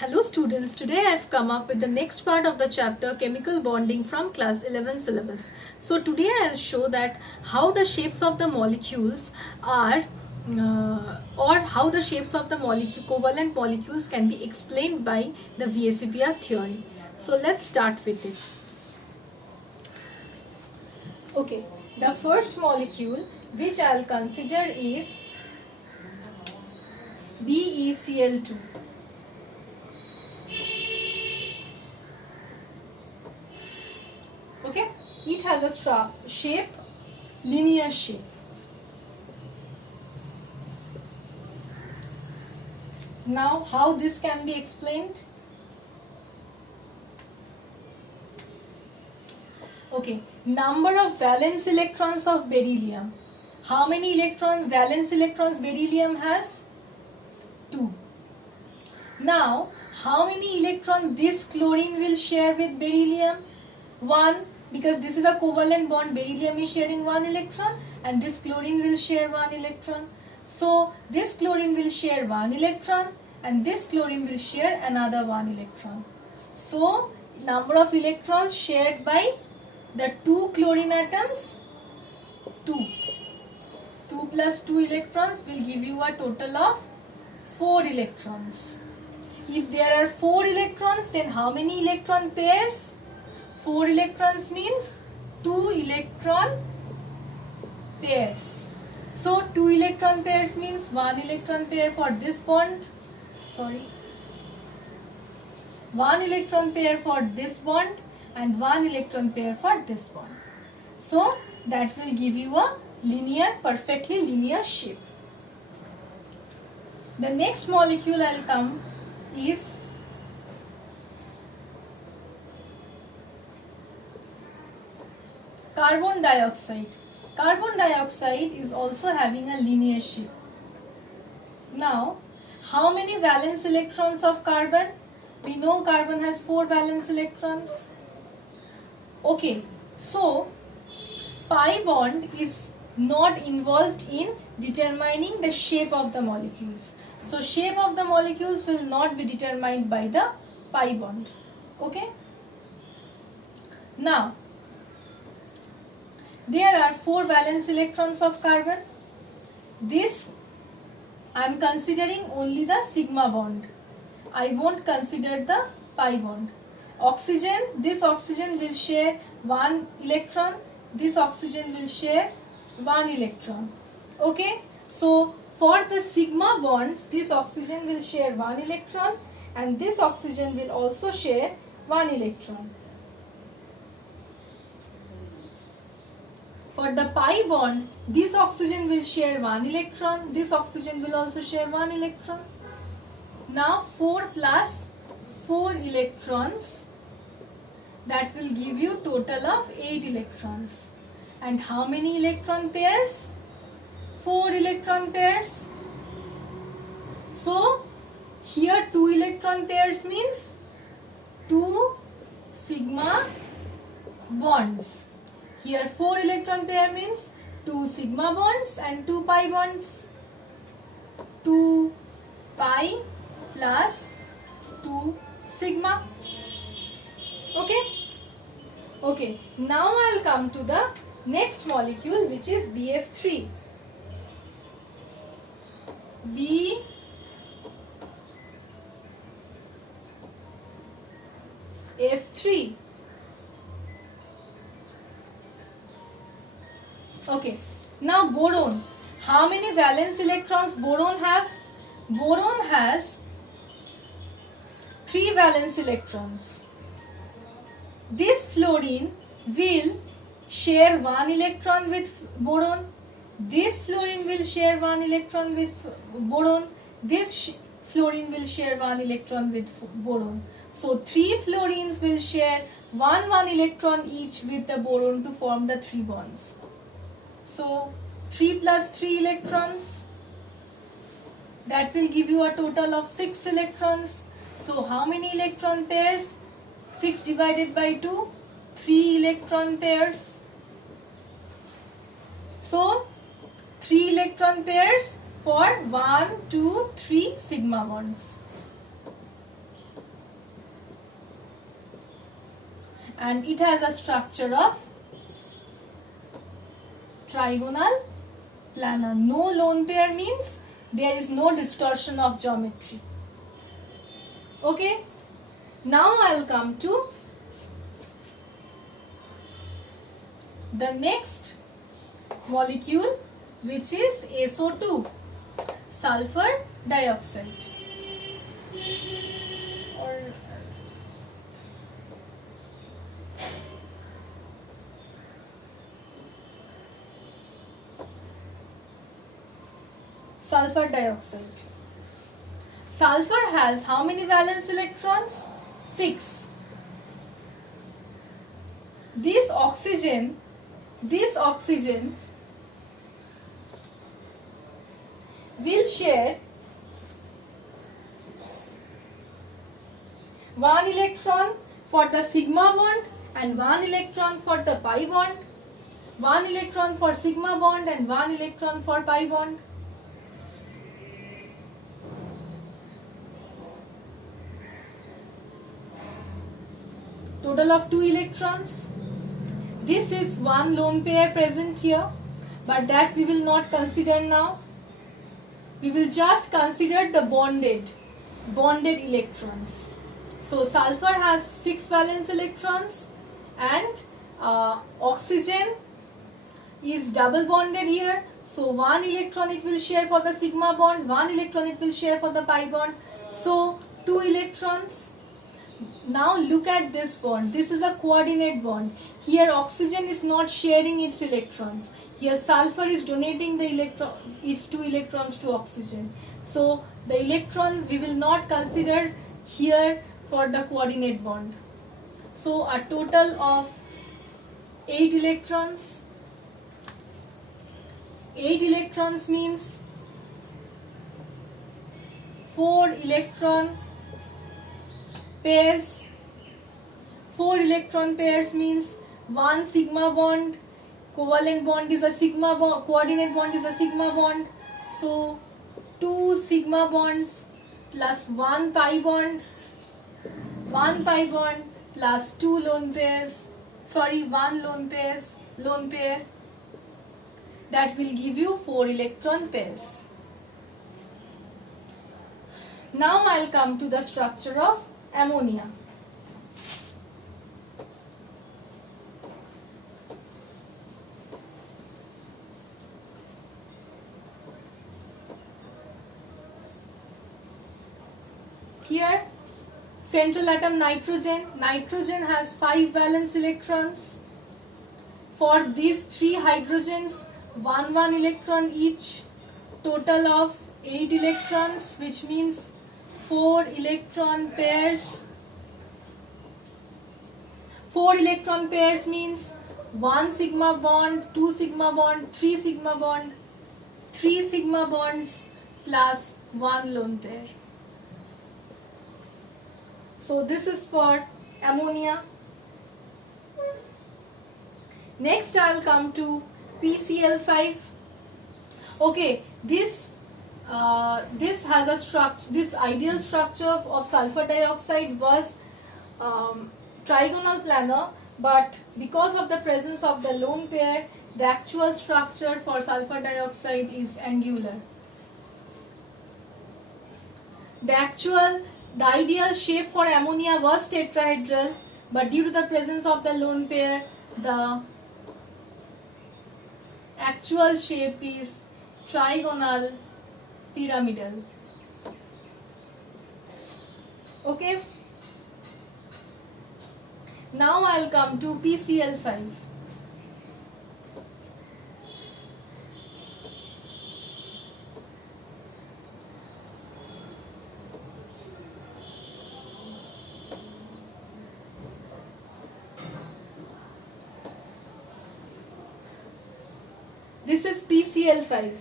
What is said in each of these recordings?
Hello students, today I have come up with the next part of the chapter chemical bonding from class 11 syllabus. So today I will show that how the shapes of the molecules are or how the shapes of the covalent molecules can be explained by the VSEPR theory. So let's start with it. Okay, the first molecule which I will consider is BeCl2. Okay, it has a shape, linear shape. Now, how this can be explained? Okay, number of valence electrons of beryllium. How many valence electrons beryllium has? 2. Now, how many electrons this chlorine will share with beryllium? 1, because this is a covalent bond. Beryllium is sharing 1 electron and this chlorine will share 1 electron. So this chlorine will share 1 electron and this chlorine will share another 1 electron. So number of electrons shared by the 2 chlorine atoms, 2. 2 plus 2 electrons will give you a total of 4 electrons. If there are 4 electrons, then how many electron pairs? 4 electrons means 2 electron pairs. So 2 electron pairs means 1 electron pair for this bond. 1 electron pair for this bond and 1 electron pair for this bond. So that will give you a perfectly linear shape. The next molecule I will come is carbon dioxide. Carbon dioxide is also having a linear shape. Now, how many valence electrons of carbon? We know carbon has 4 valence electrons. Okay, so pi bond is not involved in determining the shape of the molecules. So shape of the molecules will not be determined by the pi bond. Okay. Now, there are 4 valence electrons of carbon. This I am considering only the sigma bond. I won't consider the pi bond. Oxygen, this oxygen will share 1 electron. This oxygen will share 1 electron. Okay. So for the sigma bonds, this oxygen will share 1 electron and this oxygen will also share 1 electron. For the pi bond, this oxygen will share 1 electron, this oxygen will also share 1 electron. Now 4 plus 4 electrons, that will give you total of 8 electrons. And how many electron pairs? 4 electron pairs. So here 2 electron pairs means 2 sigma bonds. Here 4 electron pair means 2 sigma bonds and 2 pi bonds. 2 pi plus 2 sigma. Okay. Okay. Now I will come to the next molecule, which is BF3. BF3. Okay. Now boron. How many valence electrons boron have? Boron has 3 valence electrons. This fluorine will share 1 electron with boron. This fluorine will share 1 electron with boron. This fluorine will share 1 electron with boron. So 3 fluorines will share 1 electron each with the boron to form the 3 bonds. So 3 plus 3 electrons, that will give you a total of 6 electrons. So how many electron pairs? 6 divided by 2, 3 electron pairs. So 3 electron pairs for 1, 2, 3 sigma bonds. and it has a structure of trigonal planar. No lone pair means there is no distortion of geometry. Okay, now I'll come to the next molecule, which is SO2, sulfur dioxide. Sulfur dioxide. Sulfur has how many valence electrons? 6. This oxygen will share 1 electron for the sigma bond and 1 electron for the pi bond, 1 electron for sigma bond and 1 electron for pi bond. Total of 2 electrons. This is one lone pair present here, but that we will not consider now. We will just consider the bonded electrons. So sulfur has 6 valence electrons, and oxygen is double bonded here. So 1 electron it will share for the sigma bond, 1 electron it will share for the pi bond. So 2 electrons. Now look at this bond. This is a coordinate bond. Here oxygen is not sharing its electrons. Here sulfur is donating its 2 electrons to oxygen. So the electron we will not consider here for the coordinate bond. So a total of 8 electrons. 8 electrons means 4 electron pairs. 4 electron pairs means 1 sigma bond, covalent bond is a sigma bond, coordinate bond is a sigma bond. So 2 sigma bonds plus 1 pi bond, 1 pi bond plus 2 lone pairs, 1 lone pair, that will give you 4 electron pairs. Now I'll come to the structure of ammonia. Here central atom nitrogen. Nitrogen has 5 valence electrons. For these 3 hydrogens, 1 electron each. Total of 8 electrons, which means 4 electron pairs. 4 electron pairs means 1 sigma bond, 2 sigma bond, 3 sigma bond, 3 sigma bonds plus 1 lone pair. So this is for ammonia. Next I'll come to PCl5. Okay, this has a structure. This ideal structure of sulfur dioxide was trigonal planar, but because of the presence of the lone pair, the actual structure for sulfur dioxide is angular. The ideal shape for ammonia was tetrahedral, but due to the presence of the lone pair, the actual shape is trigonal pyramidal. Okay. Now I'll come to PCl5. This is PCl5.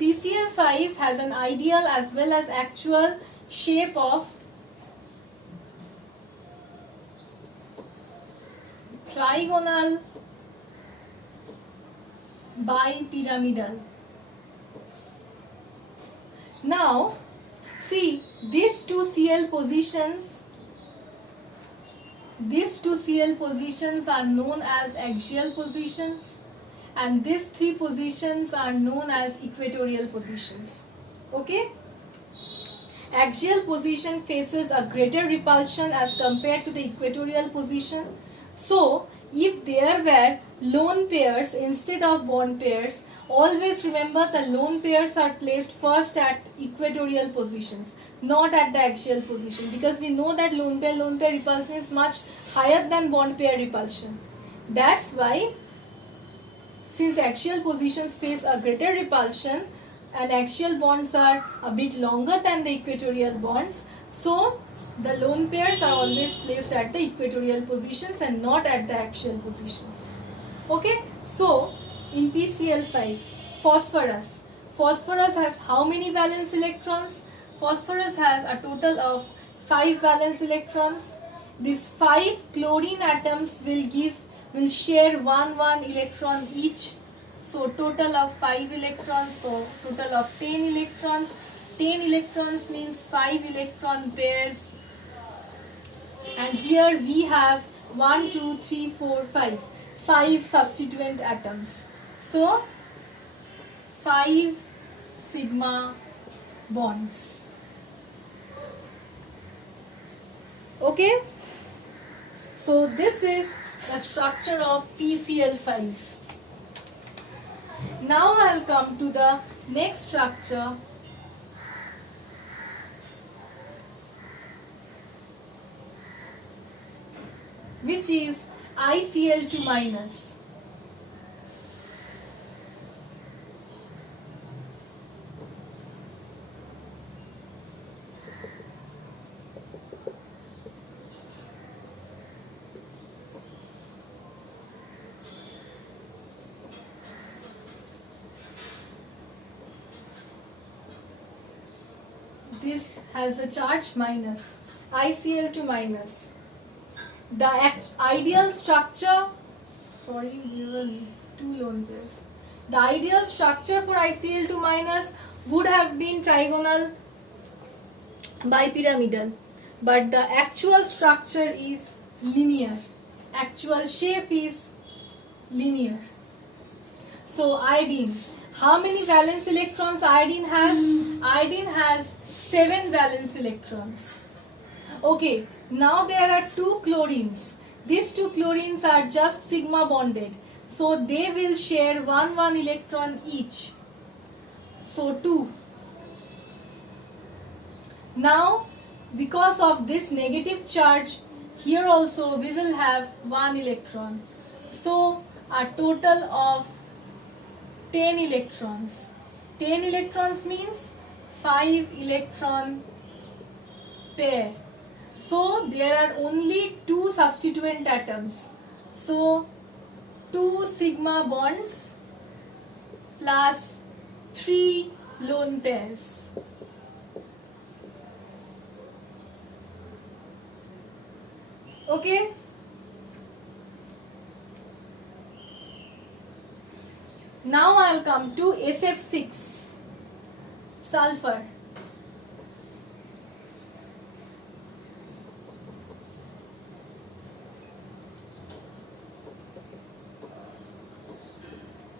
PCl5 has an ideal as well as actual shape of trigonal bipyramidal. Now see these two Cl positions, these two Cl positions are known as axial positions, and these three positions are known as equatorial positions. Okay? Axial position faces a greater repulsion as compared to the equatorial position. So, if there were lone pairs instead of bond pairs, always remember the lone pairs are placed first at equatorial positions, not at the axial position, because we know that lone pair repulsion is much higher than bond pair repulsion. That's why, since axial positions face a greater repulsion and axial bonds are a bit longer than the equatorial bonds, so the lone pairs are always placed at the equatorial positions and not at the axial positions. Okay, so in PCl5, phosphorus. Phosphorus has how many valence electrons? Phosphorus has a total of 5 valence electrons. These 5 chlorine atoms will share 1 electron each. So total of 5 electrons, so total of 10 electrons. 10 electrons means 5 electron pairs. And here we have 1, 2, 3, 4, 5. 5 substituent atoms. So 5 sigma bonds. Okay? So this is the structure of PCl5. Now I'll come to the next structure, which is ICl2 minus. This has a charge minus, ICl2 minus. The ideal structure, sorry, we were two lone pairs. The ideal structure for ICl2 minus would have been trigonal bipyramidal, but the actual structure is linear. Actual shape is linear. So iodine, how many valence electrons iodine has? Iodine has 7 valence electrons. Okay, now there are 2 chlorines. These 2 chlorines are just sigma bonded. So they will share 1 electron each. So 2. Now because of this negative charge, here also we will have 1 electron. So a total of 10 electrons. 10 electrons means 5 electron pair. So there are only 2 substituent atoms. So 2 sigma bonds plus 3 lone pairs. Okay? Now I'll come to SF6, sulfur.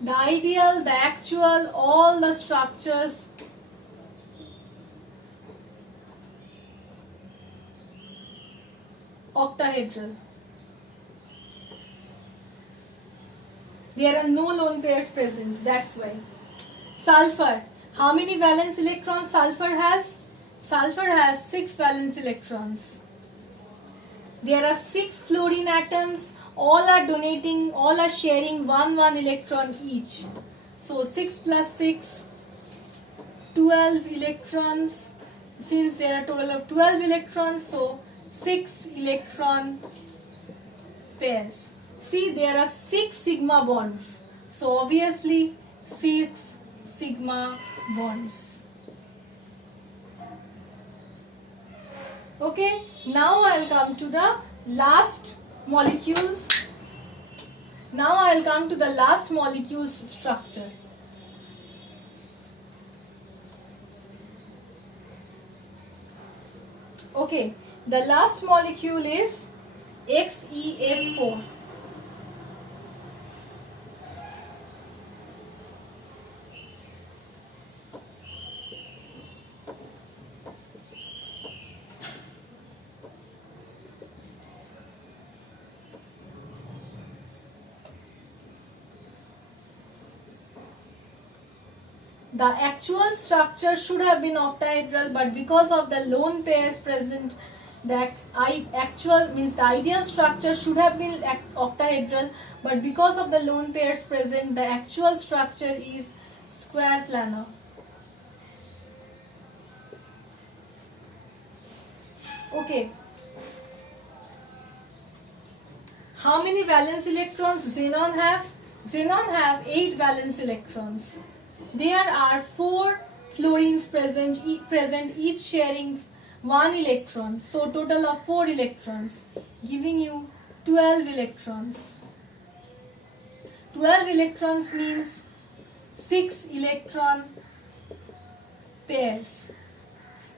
The ideal, the actual, all the structures octahedral. There are no lone pairs present, that's why. Sulfur, how many valence electrons sulfur has? Sulfur has 6 valence electrons. There are 6 fluorine atoms, all are sharing 1 electron each. So 6 plus 6, 12 electrons. Since there are total of 12 electrons, so 6 electron pairs. See, there are 6 sigma bonds. So obviously 6 sigma bonds. Okay, now I'll come to the last molecules. Now I'll come to the last molecule's structure. Okay, the last molecule is XeF4. The actual structure should have been octahedral, but because of the lone pairs present, the ideal structure should have been octahedral, but because of the lone pairs present, the actual structure is square planar. Okay. How many valence electrons xenon have? Xenon have 8 valence electrons. There are 4 fluorines present, each sharing 1 electron. So total of 4 electrons, giving you 12 electrons. 12 electrons means 6 electron pairs.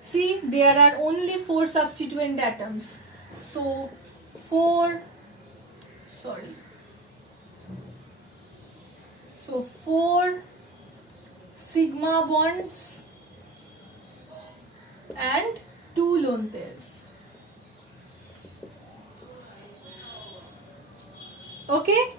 See, there are only 4 substituent atoms. So 4 sigma bonds and 2 lone pairs. Okay,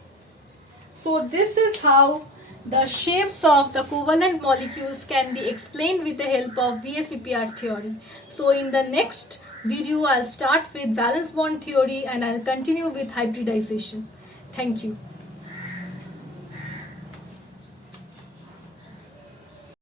so this is how the shapes of the covalent molecules can be explained with the help of VSEPR theory. So in the next video I'll start with valence bond theory and I'll continue with hybridization. Thank you.